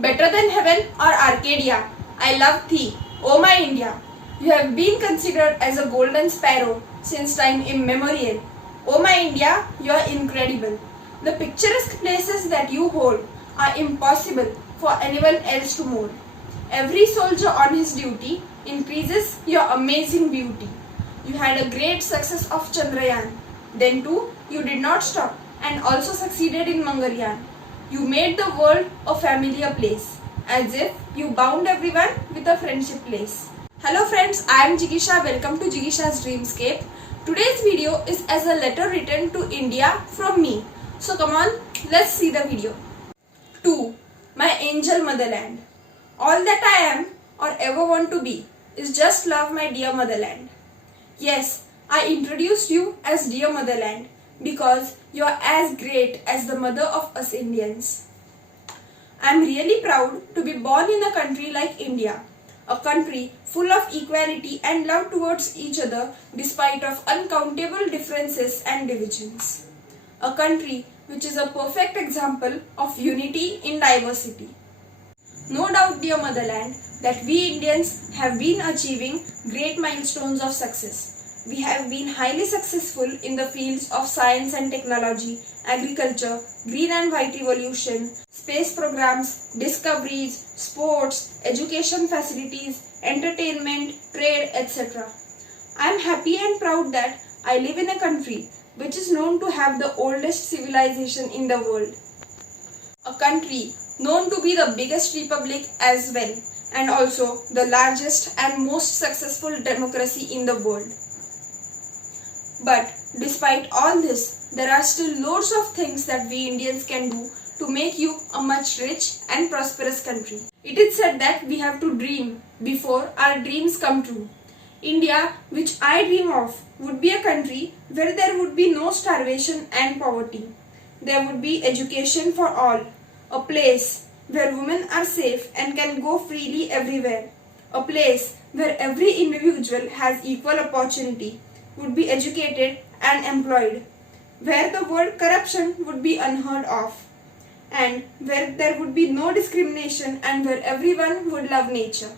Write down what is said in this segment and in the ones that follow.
Better than heaven or Arcadia, I love thee, O my India. You have been considered as a golden sparrow since time immemorial. O my India, you are incredible. The picturesque places that you hold are impossible for anyone else to mold. Every soldier on his duty increases your amazing beauty. You had a great success of Chandrayaan. Then too, you did not stop and also succeeded in Mangalyaan. You made the world a familiar place, as if you bound everyone with a friendship place. Hello friends, I am Jigisha. Welcome to Jigisha's Dreamscape. Today's video is as a letter written to India from me. So come on, let's see the video. To my angel motherland. All that I am or ever want to be is just love my dear motherland. Yes, I introduced you as dear motherland because you are as great as the mother of us Indians. I am really proud to be born in a country like India, a country full of equality and love towards each other despite of uncountable differences and divisions. A country which is a perfect example of unity in diversity. No doubt, dear motherland, that we Indians have been achieving great milestones of success. We have been highly successful in the fields of science and technology, agriculture, green and white revolution, space programs, discoveries, sports, education facilities, entertainment, trade, etc. I am happy and proud that I live in a country which is known to have the oldest civilization in the world. A country known to be the biggest republic as well, and also the largest and most successful democracy in the world. But despite all this, there are still loads of things that we Indians can do to make you a much rich and prosperous country. It is said that we have to dream before our dreams come true. India, which I dream of, would be a country where there would be no starvation and poverty. There would be education for all, a place where women are safe and can go freely everywhere, a place where every individual has equal opportunity, would be educated and employed, where the word corruption would be unheard of, and where there would be no discrimination and where everyone would love nature.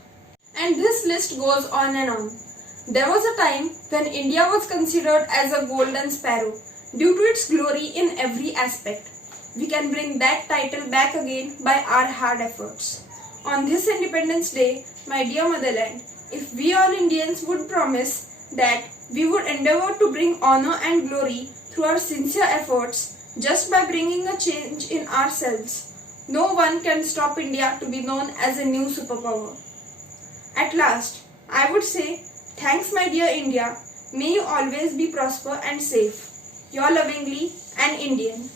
And this list goes on and on. There was a time when India was considered as a golden sparrow due to its glory in every aspect. We can bring that title back again by our hard efforts. On this Independence Day, my dear motherland, if we all Indians would promise that we would endeavor to bring honor and glory through our sincere efforts just by bringing a change in ourselves, no one can stop India to be known as a new superpower. At last, I would say, thanks my dear India, may you always be prosper and safe. Your lovingly, an Indian.